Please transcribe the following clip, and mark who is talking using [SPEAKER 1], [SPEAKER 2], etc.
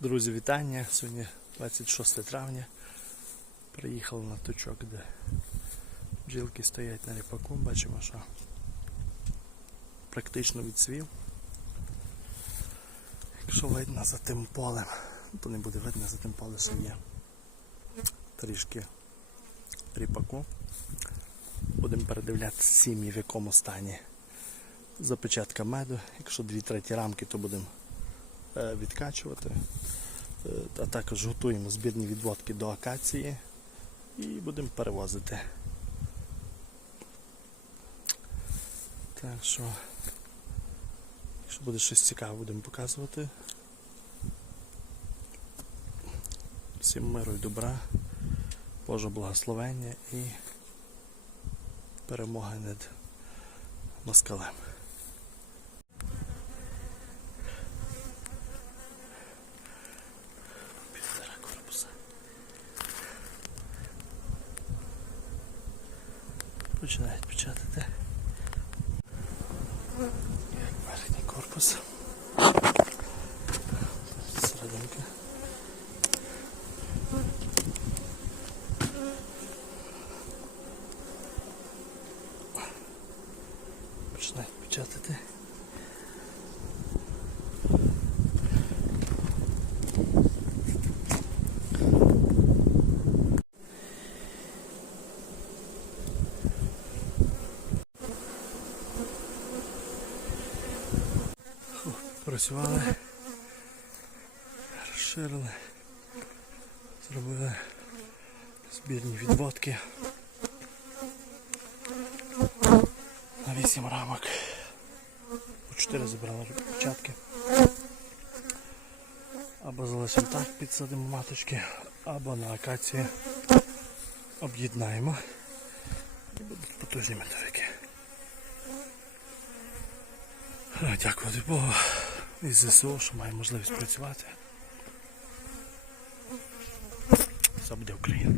[SPEAKER 1] Друзі, вітання. Сьогодні 26 травня. Приїхали на точок, де бджілки стоять на ріпаку. Бачимо, що практично відсвів. Якщо видно за тим полем, то не буде видно за тим полем, що трішки ріпаку. Будемо передивлятися сім'ї в якому стані. Запечатка меду. Якщо дві треті рамки, то будемо е, відкачувати. Е, А також готуємо збірні відводки до акації і будемо перевозити. Так що, якщо буде щось цікаве, будемо показувати. Всім миру і добра, Божого благословення і перемоги над москалем. Починають печатати. Верхній корпус. Серединка. Починають печатати. Працювали, розширили, зробили збірні відводки на 8 рамок. По 4 забрали початки. Або залишимо так, підсадимо маточки, або на акації об'єднаємо і будуть потужні медовики. А, Дякувати Богу і ЗСУ, що має можливість працювати. Все буде Україна.